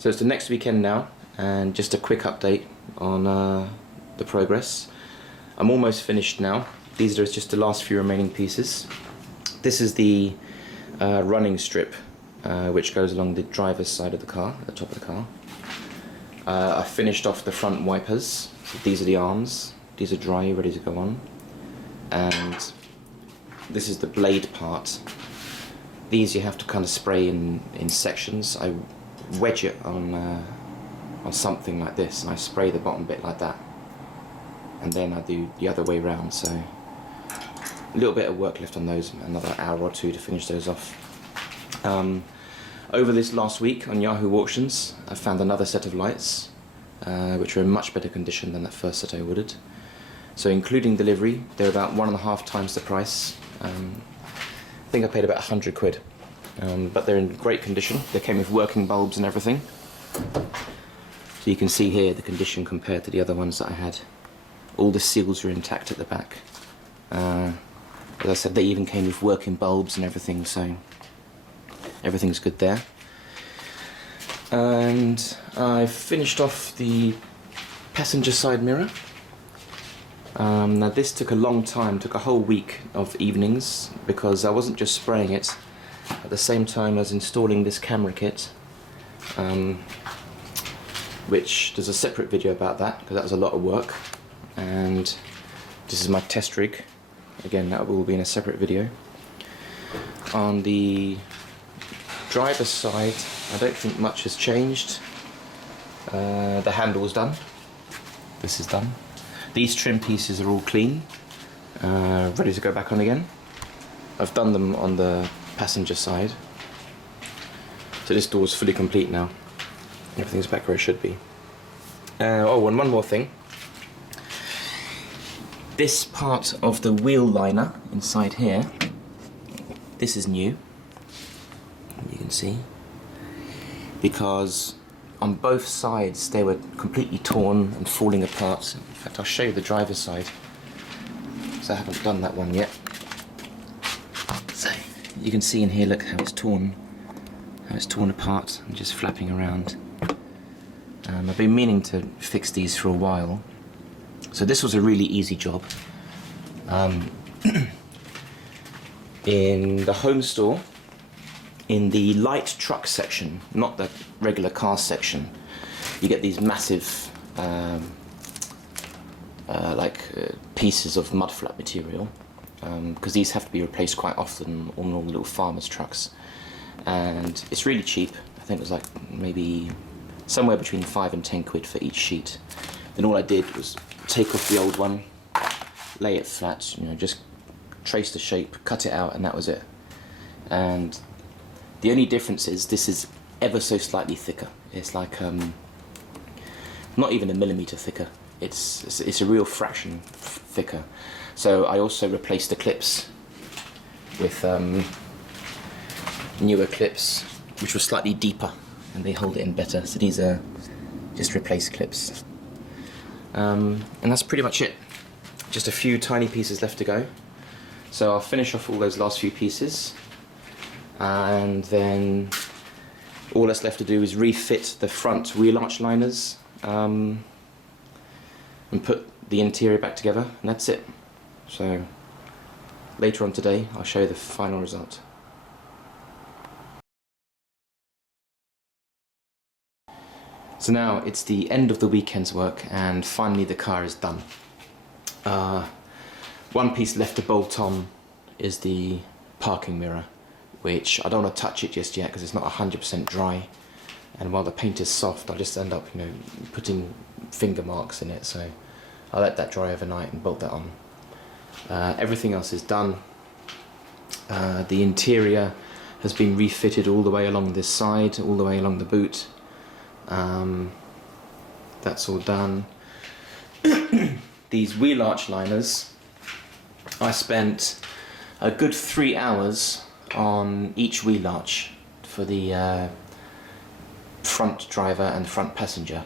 So it's the next weekend now, and just a quick update on the progress. I'm almost finished now. These are just the last few remaining pieces. This is the running strip which goes along the driver's side of the car, at the top of the car. I finished off the front wipers. So these are the arms. These are dry, ready to go on. And this is the blade part. These you have to kind of spray in sections. I wedge it on something like this, and I spray the bottom bit like that, and then I do the other way around. So a little bit of work left on those, another hour or two to finish those off. Over this last week on Yahoo Auctions, I found another set of lights which are in much better condition than that first set I ordered. So including delivery, they're about 1.5 times the price. I think I paid about 100 quid. But they're in great condition. They came with working bulbs and everything. So you can see here the condition compared to the other ones that I had. All the seals are intact at the back. As I said, they even came with working bulbs and everything, so everything's good there. And I finished off the passenger side mirror. Now this took a long time, took a whole week of evenings, because I wasn't just spraying it at the same time as installing this camera kit, which there's a separate video about that, because that was a lot of work. And this is my test rig. Again, that will be in a separate video. On the driver's side, I don't think much has changed. The handle's done. This is done. These trim pieces are all clean, ready to go back on again. I've done them on the passenger side. So this door is fully complete now. Everything's back where it should be. Oh, and one more thing. This part of the wheel liner inside here, this is new, you can see, because on both sides they were completely torn and falling apart. In fact, I'll show you the driver's side, because I haven't done that one yet. So you can see in here, look how it's torn apart and just flapping around. I've been meaning to fix these for a while, so this was a really easy job. In the home store, in the light truck section, not the regular car section, you get these massive pieces of mud flap material, because these have to be replaced quite often on all the little farmers' trucks, and it's really cheap. I think it was like maybe somewhere between 5 and 10 quid for each sheet. Then all I did was take off the old one, lay it flat, you know, just trace the shape, cut it out, and that was it. And the only difference is this is ever so slightly thicker. It's like not even a millimeter thicker. It's a real fraction thicker. So I also replaced the clips with newer clips, which were slightly deeper, and they hold it in better. So these are just replaced clips. And that's pretty much it. Just a few tiny pieces left to go. So I'll finish off all those last few pieces, and then all that's left to do is refit the front wheel arch liners and put the interior back together, and that's it. So later on today I'll show you the final result. So now it's the end of the weekend's work, and finally the car is done. One piece left to bolt on is the parking mirror, which I don't want to touch it just yet because it's not 100% dry, and while the paint is soft I'll just end up, you know, putting finger marks in it, so I'll let that dry overnight and bolt that on. Everything else is done. The interior has been refitted all the way along this side, all the way along the boot. That's all done. These wheel arch liners, I spent a good 3 hours on each wheel arch for the front driver and front passenger.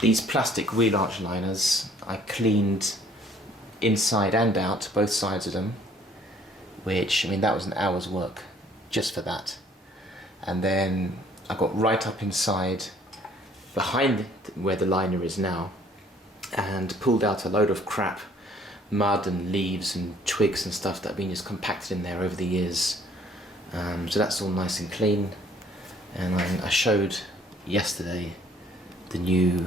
These plastic wheel arch liners I cleaned inside and out, both sides of them, which, I mean, that was an hour's work just for that. And then I got right up inside behind where the liner is now and pulled out a load of crap, mud and leaves and twigs and stuff that have been just compacted in there over the years. So that's all nice and clean. And I showed yesterday the new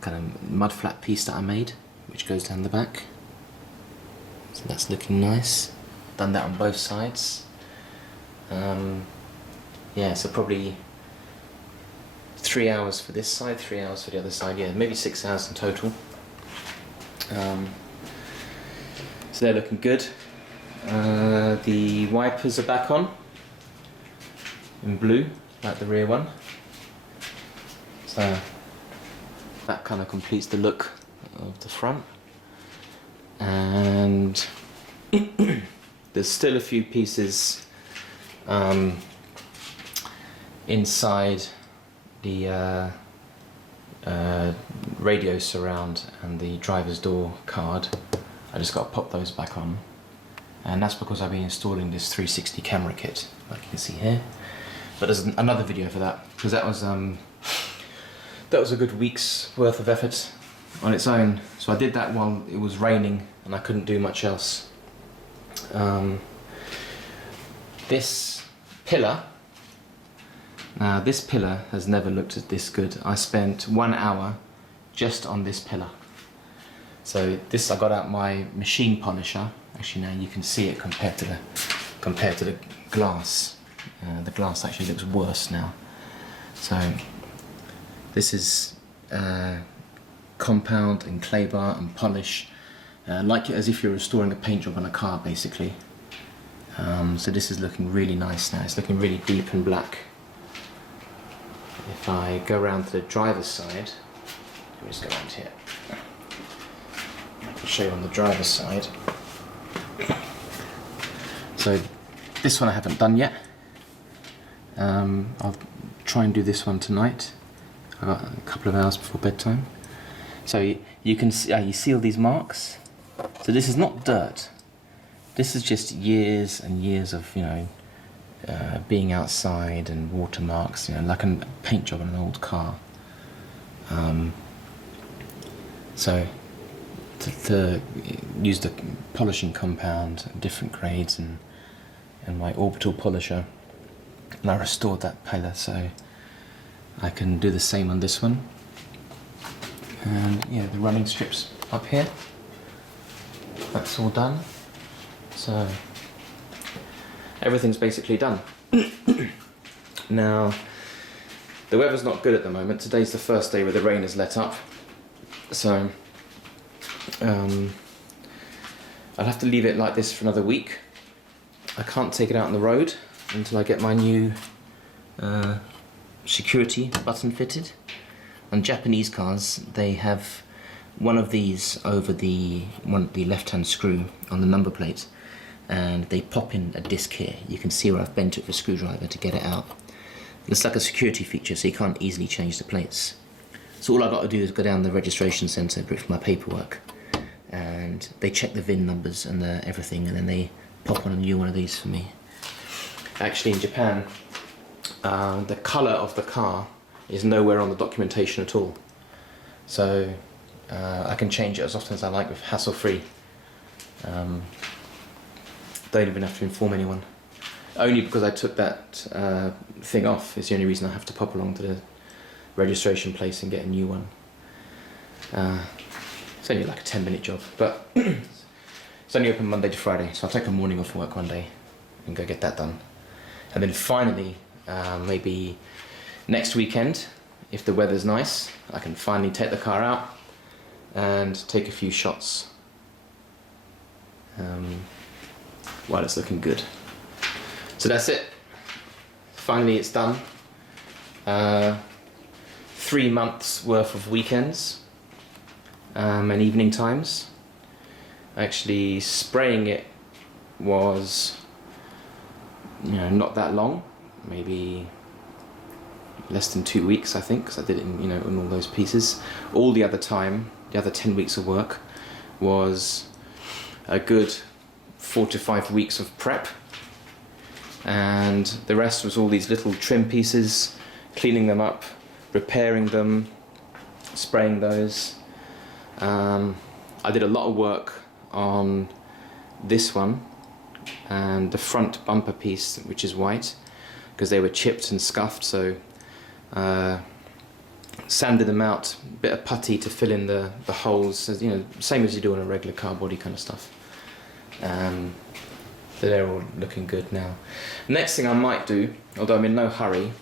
kind of mud flat piece that I made, which goes down the back. So that's looking nice. Done that on both sides. Yeah, so probably 3 hours for this side, 3 hours for the other side. Yeah, maybe 6 hours in total. So they're looking good. The wipers are back on in blue, like the rear one. So that kind of completes the look of the front. And there's still a few pieces inside the radio surround and the driver's door card. I just got to pop those back on, and that's because I've been installing this 360 camera kit, like you can see here. But there's another video for that, because that was a good week's worth of effort on its own. So I did that while it was raining and I couldn't do much else. This pillar, now this pillar has never looked this good. I spent 1 hour just on this pillar. So this, I got out my machine polisher. Actually now you can see it compared to the glass. The glass actually looks worse now. So this is compound and clay bar and polish, like as if you're restoring a paint job on a car basically. So this is looking really nice now. It's looking really deep and black. If I go around to the driver's side, let me just go around here. I can show you on the driver's side. So this one I haven't done yet. I'll try and do this one tonight. I've got a couple of hours before bedtime. So you can see, you see all these marks. So this is not dirt. This is just years and years of, you know, being outside and watermarks, you know, like a paint job on an old car. So to use the polishing compound, different grades, and my orbital polisher, and I restored that pillar so I can do the same on this one. And yeah, the running strips up here, that's all done. So everything's basically done. Now the weather's not good at the moment. Today's the first day where the rain has let up, so I'll have to leave it like this for another week. I can't take it out on the road until I get my new security button fitted. On Japanese cars, they have one of these over the left-hand screw on the number plate, and they pop in a disc here. You can see where I've bent it with a screwdriver to get it out. It's like a security feature, so you can't easily change the plates. So all I've got to do is go down the registration centre with my paperwork, and they check the VIN numbers and everything, and then they pop on a new one of these for me. Actually, in Japan, the colour of the car is nowhere on the documentation at all. So I can change it as often as I like with hassle-free. Don't even have to inform anyone. Only because I took that thing off is the only reason I have to pop along to the registration place and get a new one. It's only like a 10-minute job, but it's only open Monday to Friday, so I'll take a morning off work one day and go get that done. And then finally, maybe next weekend, if the weather's nice, I can finally take the car out and take a few shots while it's looking good. So that's it. Finally it's done. 3 months worth of weekends and evening times. Actually, spraying it was, you know, not that long, maybe less than 2 weeks, I think, because I did it in, you know, in all those pieces. All the other time, the other 10 weeks of work, was a good 4 to 5 weeks of prep. and the rest was all these little trim pieces, cleaning them up, repairing them, spraying those. I did a lot of work on this one and the front bumper piece, which is white, because they were chipped and scuffed, so sanded them out, bit of putty to fill in the holes, you know, same as you do on a regular car body kind of stuff. They're all looking good now. Next thing I might do, although I'm in no hurry,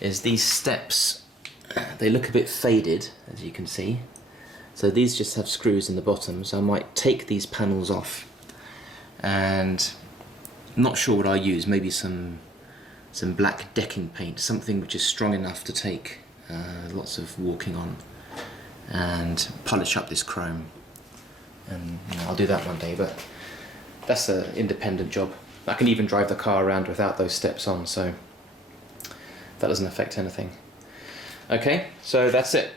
is these steps. They look a bit faded, as you can see. So these just have screws in the bottom, so I might take these panels off, and I'm not sure what I'll use, maybe some black decking paint, something which is strong enough to take lots of walking on, and polish up this chrome. And you know, I'll do that one day, but that's an independent job. I can even drive the car around without those steps on, so that doesn't affect anything. Okay, so that's it.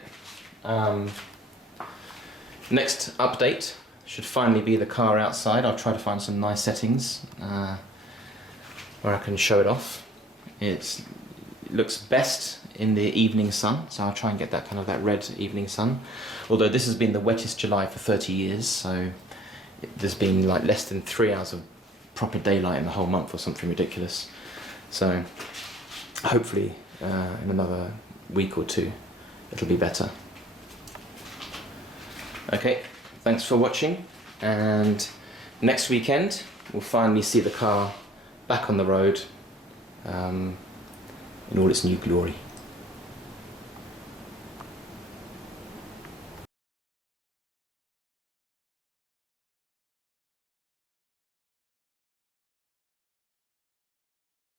Next update should finally be the car outside. I'll try to find some nice settings where I can show it off. It looks best in the evening sun, so I'll try and get that kind of that red evening sun. Although this has been the wettest July for 30 years, so there's been like less than 3 hours of proper daylight in the whole month or something ridiculous. So hopefully in another week or two it'll be better. Okay, thanks for watching, and next weekend we'll finally see the car back on the road in all its new glory.